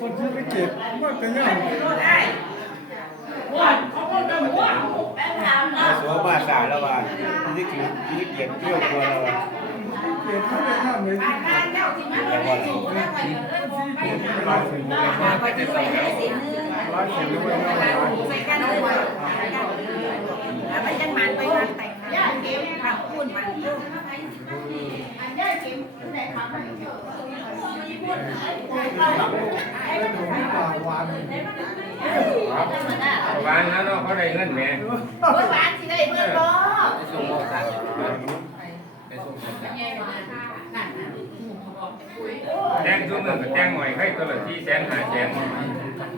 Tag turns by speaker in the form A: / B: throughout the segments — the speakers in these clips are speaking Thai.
A: คนที่ไม่เก็บว่าจะย่าง
B: โสมาสายแล้วว่าที่ถือที่เกียรติเที่ยวครัวเราว่า
A: เก็บเขาไปย่างเลย
B: แต่ว่า
A: ร้อยสิบร้อยสิบหรือว่าย่างร้อย
C: มันยังมันไปงานแต่งงานค่ะคุณมัน
A: ผมปากหวาน
D: วานแล้วเนาะเขาได้เงินแม่
C: หวานสิได้เพื่อนบ่
D: ไปส่งโมตัดไปส่งโมตัดแจ้งทุกมือกับแจ้งหน่อยให้ตัวละที่แสนหาแสน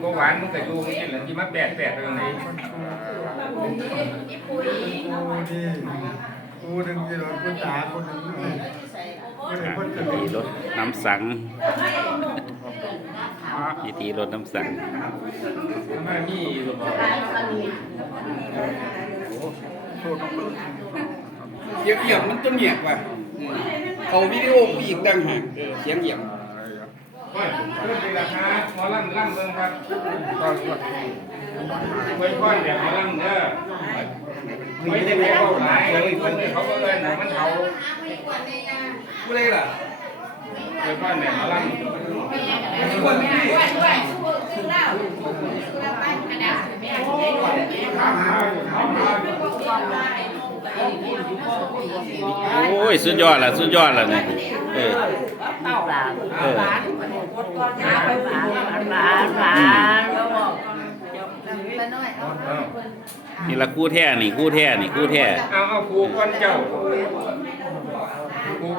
D: ก็หวานมันก็อยู่นกินแล้วที่มาแปดแปดเรื่องไหน
C: อีปุ๋ย
A: กูนี่กูหนึ่งกิโลกูจ๋าคนหนึ่งคนหนึ่งคนจะ
E: ตีรถน้ำสังยีตีรถน้ำสัง
D: ทำไมมีระบบ
B: เสียงเหี่ยมมันจะเหี่ยกว่ะเขาวิดีโอปีกต่างหากเสียงเหี่ยม
D: เฮ้ยขึ้นในราคาหมอลำลำเบิ่งครับไว้ ค่อยแบบหมอลำเด้อไม่ได้ไปเข้าหลายคนเขาก็เลยมันเขา
B: ผู้ใดล่ะ
D: ไว้ค่อยแบบหมอลำ
C: ด้วยด้วยซื้อเหล้าซื้อเหล้าไปกระดาษแม่
E: โอ้ยสุดยอดละสุดยอดละเนี่ยเออ
C: เต่าหลาน
E: เออ
C: หลานหาไปหลานหลานห ลานแล้วบอกไปหน่อยเอา
E: นี่ละคู่แท้นี่คู่แท้นี่คู่แท้
D: เอาเอาครูก้อนเจ้า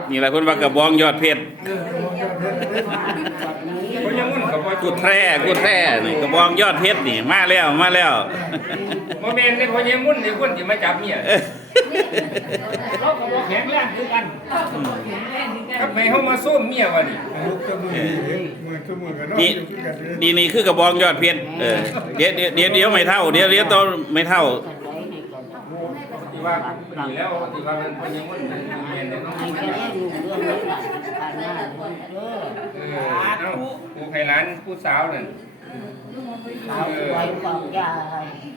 E: นี่ละคนว่ากระบองยอดเพชร
D: เพราะยังมุ่นกับว่า
E: กูแท้กูแท้นี่กระบองยอดเพชรนี่มาแล้วมาแล้ว
D: โมเมนต์ในพอยังมุ่นในคนที่มาจับเนี่ย
E: เออ
D: เราก็บอกแข็งแรงคือกันทำไมเขามาส้มเมียวะนี่
A: ลูกจะมือมือคือมือกันเนาะ
E: นี่นี่นี่คือกระบองยอดเพชรเออเดี๋ยวเดี๋ยวเดี๋ยวเดี๋ยวไม่เท่าเดี๋ยวเดี๋ยวต้องไม่เท่า
D: ที่ ว่าดีแล้วที่ว่ามันพอยังมุ่นเป็นเมียนเนี่ยต้องเออเอาผู้ไขร้านผู้สาวนั่นเออ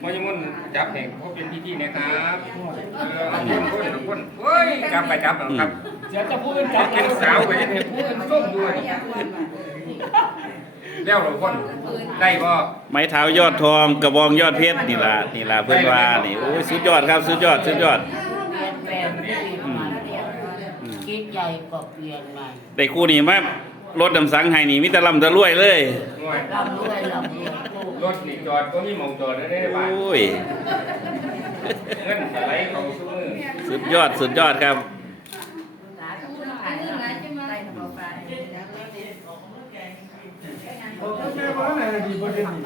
D: พอยังมุ่นจับเองเขาเป็นพิธีนะครับเออคนคนคนเฮ้ยจับไปจับเอาครับ
F: เดี๋ยจะพูดจับ
D: เป็นสาวไปเห็นผู้เป็นส้มด้วย เลี้ยวหลงคนได้บ่
E: ไม้เท้ายอดทองกระบองยอดเพชรนี่ล่ะนี่ล่ะเพื่อนว่านี่โอ้ยสุดยอดครับสุดยอดสุดยอด
G: เปลี่ยนแปลงที่มาคิดใหญ่ก็เปลี่ยนใหม่
E: แต่คู่นี้มารถดำสังไห้นี่มิตรลำตะรวยเลย
D: ง่วย
G: ร่ำรวยร่ำรวยตู้
D: รถนี่จอดก็มีหมองจอดได้ได้บ้าน
E: โอ้ย
D: เงินสไลด์เขาซุ้มือ
E: สุดยอดสุดยอดครับ
A: แม่ว่าไหนดีประเด็นนี้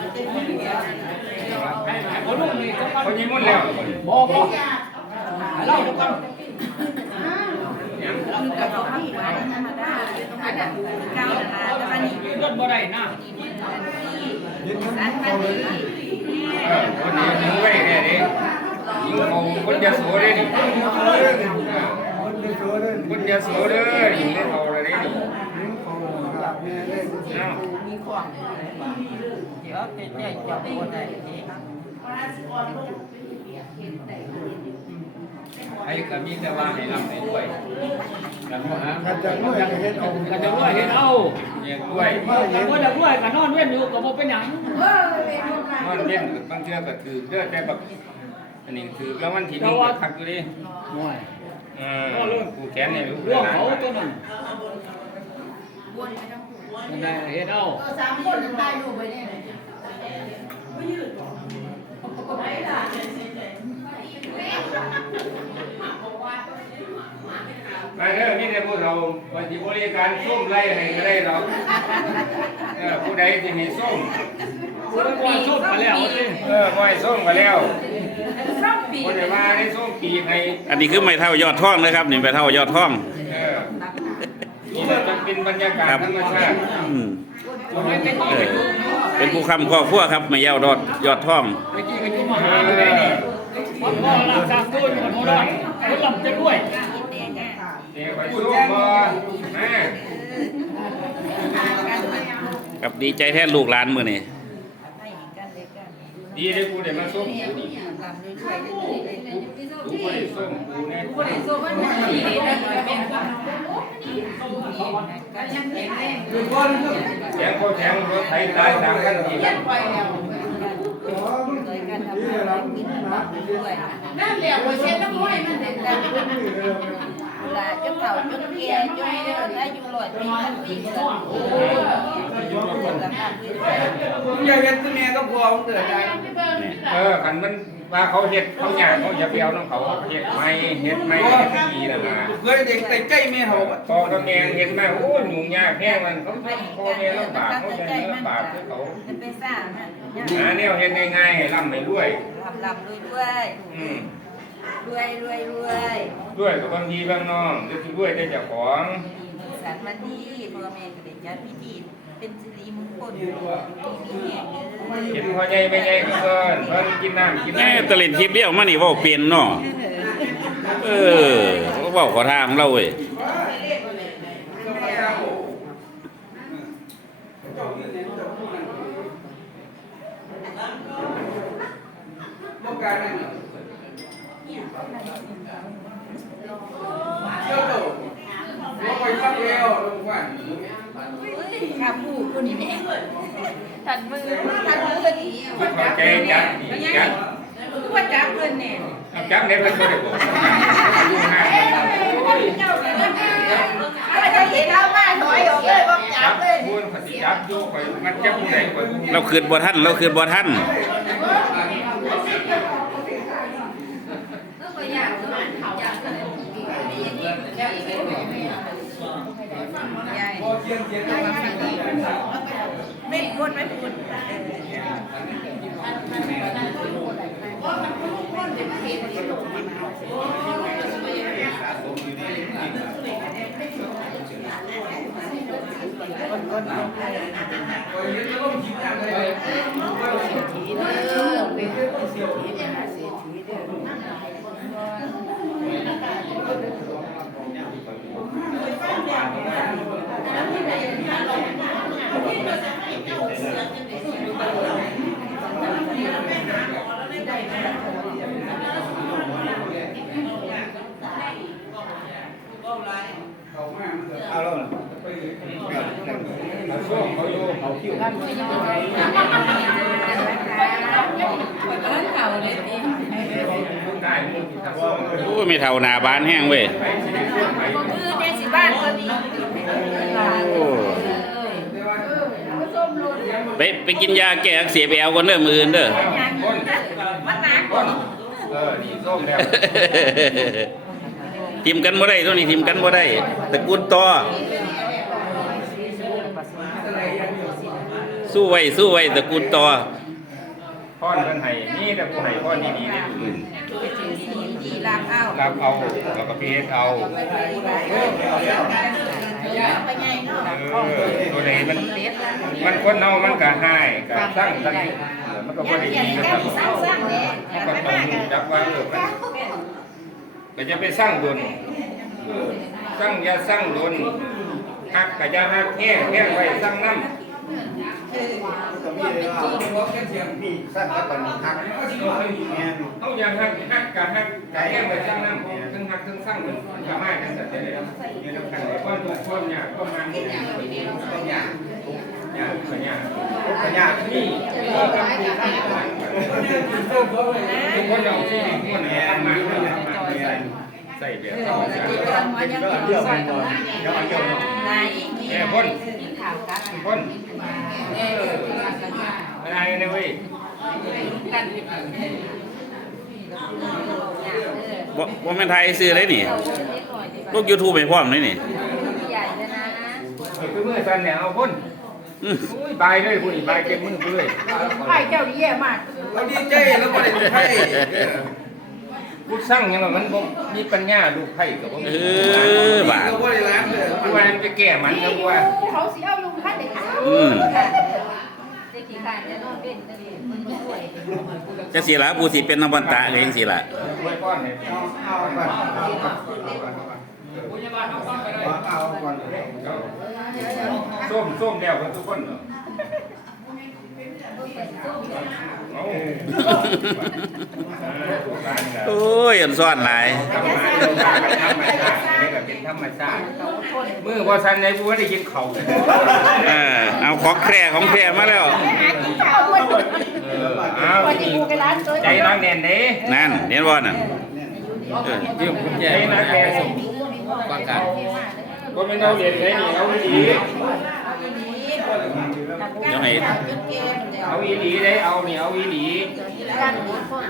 F: คนนี้
D: มหมดแล้ว
F: บอกบอกเล่าทุกคน
C: เก้าหาแล้วมันนี่
F: เลื่อนบ่ได้นะ
A: ยินทั้งเลย
D: เออคนนี้ยิงไว้แค่นี้ยิงเขาคนยาโสได้นี่
A: คนจะโตเลย
D: คนยาโสเด้อยิงเขาเลยนี่
A: ยิงเขาหลับแม่เล่น
D: เนาะ
G: มีความเดี๋ยวจะแจ้งจับคนไหนที่
D: ไอ้ก็มีแต่ว่าให้รับให้ด้วยแล้วก็หา
A: ขัดจังด้วยเฮ็ดเอา
F: ก็จะรวยเห็นเอา
D: เนี่ยด้วย
F: แต่ว่าจะรวยก็นอนเว้นอยู่ก็บ่เป็นหยัง
D: นอนเล่นบางเทื่อก็ถือเด้อแต่แบบอันนี้ถือแล้ววันทีนี่คักอยู่ดิ
F: ห่วย
D: เออผู้แขนเนี่ยรู้
F: เรื่องเขาตัวนั้น นั่นได้เห็นเอา
C: สามคนตายอยู่ไปเนี่ย
D: ไปเด้อนี่แต่พวกเราปฏิบริการส้มไล่ให้ก็ได้หรอกเออผู้ใดที่มีส้ม
F: คนว่าชดมาแล้วสิ
D: เออบ่ให้ส้มก็แล้วบ่ได้ว่าได้ส้มปีกให้
E: อันนี้คือไม้เท่ายอดท่องนะครับนี่ไม้เท่ายอดท่อง
D: เออนี่มันจะเป็นบรรยากาศ
E: ครับ
D: ธรรมชาติ
E: อืม
F: ผมไม่ได้
E: เออเป็นผู้คำครอบครัวครับไม้ยาวยอดยอดท่อง
F: ไปกี้ก็อยู่มาหาเลยนี่วันพ่อหลับจากตู้อยู่กับโมดอนคนหลับจะรวย
D: เดี๋ยวไปส้มบ่แม่
E: กับดีใจแทนลูกหลานมื้อนี้
D: ดีเลยกูได้มาส้มกูนี่กูบ่ได้ส้มกูแน่แทง เขาแทงรถไถตายทางกันที
C: นั่นแหละว่าเช็ดน้ำห้อยมันเด็ดแต่ลาจนเฒ่าจนแก่จนเดินได้อยู่ร้อยปีพันปีก็โอ้ย
B: อย่าเฮ็ดตัวแม่ก็พอมันเกิดได้
D: เออคันมัน ว่าเขาเฮ็ดเขาหยาเขาอย่าไปเอาน้ำเขาเฮ็ดไม่เฮ็ดไม่เฮ็ดดีนะมา
B: เคยเด็กแต่ใกล้แม่เฮาบ่
D: พอกับแมงเฮ็ดมาโอ้ยหนุ่มยากแห้งมันเขาพ่อแม่ลำบากเขาใจลำบากคือเขา
C: จะไปสร้างนั่น
D: หาแนวเฮ็ดง่ายๆให้ร่ำให้รวย
C: ลำลำรวยรวย
D: อืม
C: รวยรวยรวย
D: ด้วยกับบางทีบางน้องจะสิรวยได้เจ้าของ
C: มีสันมันดีพ่อแม่ก็ได้จัดพิธี เป็นสิริมงคลมีแห่งเด้อ
D: เห็นพ่อใหญ่แม่ใหญ่ก็เกินเพิ่นกินน้ำกิน
E: แม่
D: น้ำ
E: ตะเล่นคลิปเดียวมานี่เว้าเป็นเนาะเออเว้าขอทางเราเว้ย
B: บ่การนั่นเจ้าโตบ่ไปฟังแล้วลงว่า
C: ข้าผู้คนนี้แม่ทันมือทันมือดี
D: ขอบใจจัดดีจัด
C: ว่าจับเงินเนี่ย
D: เอาจักเด็ดเพิ่นบ่ได้บอกอายุห้า
C: อะไรจะเห็นเอามาถอยออกเลยว่าจั
D: จั
C: บบเลย
D: พูนเขาสิจับอยู่ข่อยมันจับผู้ใดข่อยบ่รู้
E: เราคืนบ่ทันเราคืนบ่ทัน
B: บ่เขี ยนเขียได้
C: ไม่พูดไม่พูด
B: บ่เห็นแล้วบ่คิดจังเลย
D: เอาช่วงเขาอยู่เขา คิว
C: เอิ้นเก่าเลยดิ
D: ได้มึงสิทักช่วง
E: โอ้ยไม่เท่าหน้าบ้านแห้งเว้ย
D: ไปสิได้ช่วงไหน
C: คือเดสิบ้านก็ดี
E: โอ้ไปไปกินยาแก้อักเสบแอลก่อนเด้อมื้ออื่นเด้อ
D: คน
C: มันหนัก
D: คนเออนี่ส้มแล้ว
E: ทีมกันบ่ได้ตัวนี้ทีมกันบ่ได้ตระกูลต่อ สู้ไว้สู้ไว้ตระกูลต่อ
D: พ่อนเพิ่นให้นี่แต่ผู้ให้พ่อนดีๆนี่
E: อืม
C: ดีรับเอา
D: รับเอาแล้วก็เพชเอา
C: ไปไงเนาะ
D: เออตัวไหนมันมันคนเฮามันก็หายก็สร้างสักนิดเออมันก็บ่ได้ดีนะครับมันก็ต้องรู้จักว่าเออมันก็จะไปสร้างดนสร้างอย่าสร้างดนฮักก็อย่าฮักแห้งแห้งไว้สร้างน้ำ
A: สั้นกับปันหัก
D: เอาอย่างฮักฮักกับฮักกับแห้งไว้สร้างน้ำทั้งฮักทั้งสร้างมันก็มากันสัตว์เลยอยู่นำกันความทุกข์ความยากความมันความยากยากก็ยาก
A: ขยะ
D: นี่ทุกคนเอาที่ดินม้วนเนี่ยทำมาทำมาใส่แบบธรรมชาติ
C: มันยัง
A: เลือกมันก่อนเดี๋ยวเอาเกี่ยวเนาะ
C: นาย
D: แม่พ่น
C: ข่าวกัน
D: พ่น อะไรเนี่ยเว้ย
C: กัน
E: บ่บ่แม่นไทยซื้อได้นี่ลง YouTube ให้พร้อมเลยนี่
C: ใหญ่เลยนะ
D: คือมือสั่นเนี่ยเอาพ่น
E: อื้อ
D: อุ้ยบายเลยคุณบายเก็บมือเลย
C: ไข่เจ้าเยี่ยมาก
B: เราดีใจแล้วบ่ได้ไผ
D: กูสร้างยังไงมันบ่มีปัญญาลูกไผ่กับผม
E: เออบาด
B: ก็บ่ได้ล้านเด้อ
D: กูว่ามันไปแก้มันนะกูว่า
C: เขาสิเอาลุงพัดเด็ก
E: อืม
C: เด็กขี้ขาดจะน อนเป็นจะดีมันไม่ช่วย
E: จังซี่ล่ะผู้สิเป็นนบันตะก็จังซี่ล่ะ
D: ไว้ก้อนเนี่ย
A: เอาก่อนเอาก่อน
F: พยาบาลต้องฟังไปเลย
A: เอาก่อน
D: เจ้าส้มส้มแล้วกันทุกคนเหรอเอาถูกร้านกัน
E: โอ้ยอันซ่อนหลาย
D: ธรรมชาติธรรมชาตินี่ก็เป็นธรรมชาติมือว่าสันในบัวได้ยินเขา
E: เออเอาของแคร่ของแคร่มาแล้ว
D: เอออ้าวนี่ใจรักแน่นเด้
E: นั่นเห็นบ่นั่นเออ
B: ยืมกุญแจ
D: ใจ
B: มา
D: รัก
B: ให้
D: แน่น
B: ส่งวางการ
D: ก็ไม่เอาเหรียญเลยนี่เอาอีหลี
E: เดี๋ยวให้
D: เอาอีหลีได้เอานี่เอาอีหลี
C: กันนี้คน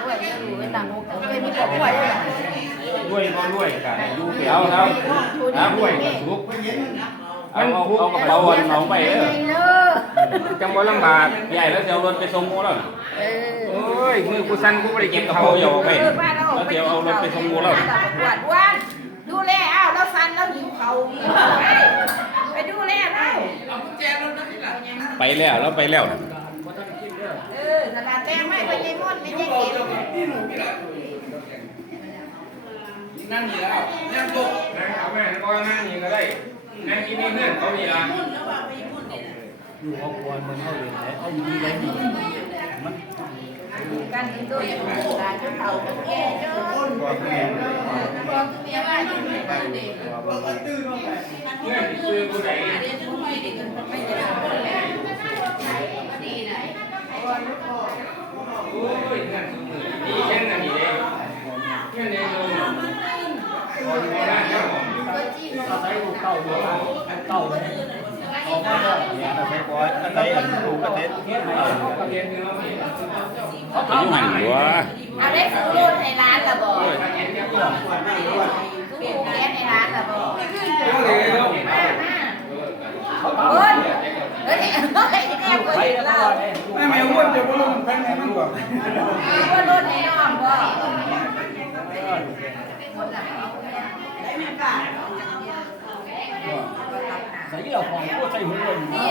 C: ด้วยอยู่ไว้ต่างหูเคยมีครอบครัวด้วย
D: รวยก็รวยกันอยู่เปล่าแล้วถ้ารวยก็ทุก
B: เอาเอาเอากระเป๋าวันน้องไปเด้อ
D: จังบ่ลำบาก
B: ใหญ่แล้วเจะเอารถไปส่งหมูแล้ว
C: เออ
D: โอ้ยมือกูสั่นกูบ่ได้เก็บ
B: กระ
D: เป๋าอ
B: อย่ไปแล้วเดี๋ยวเอารถไปส่งหมูแล้ว
C: ปวดวันดูแลอ้าวแล้วฟันแล้วหิวเขาไปดูแลเราเอาแจ
B: รถหลัง
E: ไปแล้วแล้วไปแล้ว
C: เออตลาดแตงไม่ไปยายมดไม่ยายเก็บ
B: นั่งนี่แล้วนั่งตก
D: นั่งเอาแม่ก็นั่งนี่ก็ได้นั่งกินนี่เพื่อนเขานี่ล่ะ
F: อยู่ครอบครัวมันเข้าเรียนไหนเอาอยู่ดีได้ดีมัน
C: กันด้วยตาเจ้าเขาแก่เจ้าบอกเมียว่าอยู่ไม่ได้เด็ก
D: เพื่อนคือผู้ใด
C: ไม่ได้ไม่ได้คนแล้วดีไหน
D: โอ้ยเพื่อนสุดมือดีแค่นั้นนี่เด้เพื่อนในโรงคนโบราณเจ้าของ
F: อาศัยลูกเต้าอยู่เต้าเลยออกมาแล้วเนี่ยอาศัยก้อยอาศัยอันลูก
D: อนี่
F: เขา
E: อยู่
F: ทำ
E: หันหัว
C: เอาได้ซื้อรูดในร้านละบอกซื้อแก๊สในร้านละบอกมามา
F: เขาท
C: เฮ้ยเฮ้ยเฮ้ยแม่เปิด
F: แล้ว
C: เรา
F: ก็ได้
B: แม่แม่อ้วนจะบ่ลงแพงไหนมันบ่
C: ว่ารถในน้องก็
F: ใส่เราของก็ใส่หัว
C: นี่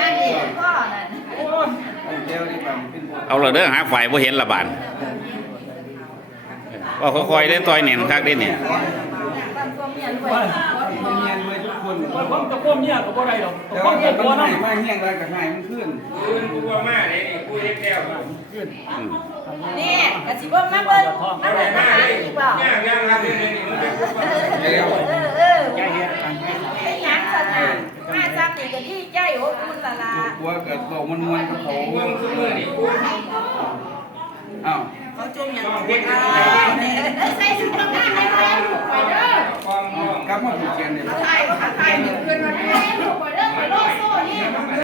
C: นั่นเองก็นั่น
B: เอา
E: เลยเด้อหาฝ่ายบ่เห็นละบานว่าค่อยๆได้ต่อยเน่นคักได้เนี่ย
B: คน
F: มันความตะโกนเนี่ยก็บ่ได้หรอก
B: แต่
F: ควา
B: ว่าม
F: เจ็บ
B: มั
F: ว
B: ไม่
F: น้ำ
B: ไม่เฮี้ยงอะไรกับหายมันขึ้น
D: คืนกูว่ามาเลยนี่กูเฮ็ดแล้ว
E: อืม
C: นี่กะสิบ่มาเบิ่งมาเบิ่ง
D: มา
C: หาอีกบ่
D: ย่างย่างรับเลยนี่มันเป็นกูว่า
C: เออเออ
F: ใจเฮ็ดอัน
C: หยังซะน่ะมาซักนี่ก็ดีใจโอ้คุณละล่ะ
B: กลัวเกิดบอกมันมวนกับเขา
D: กูว่ามึงคือมือนี่กู
B: อ้าว
C: เขาจมอย่าง
D: ต้องเฮ็ด
C: อ่าใส่ชุดทำงานให้ไว้ลูกไปเด้อ
D: ความน้อง
B: กลับมาผูกแขนเนี่ย
C: ถ่ายถ่ายเดี๋ยวเพื่อนมาดูให้ลูกไปเด้อไปโลโซ่นี่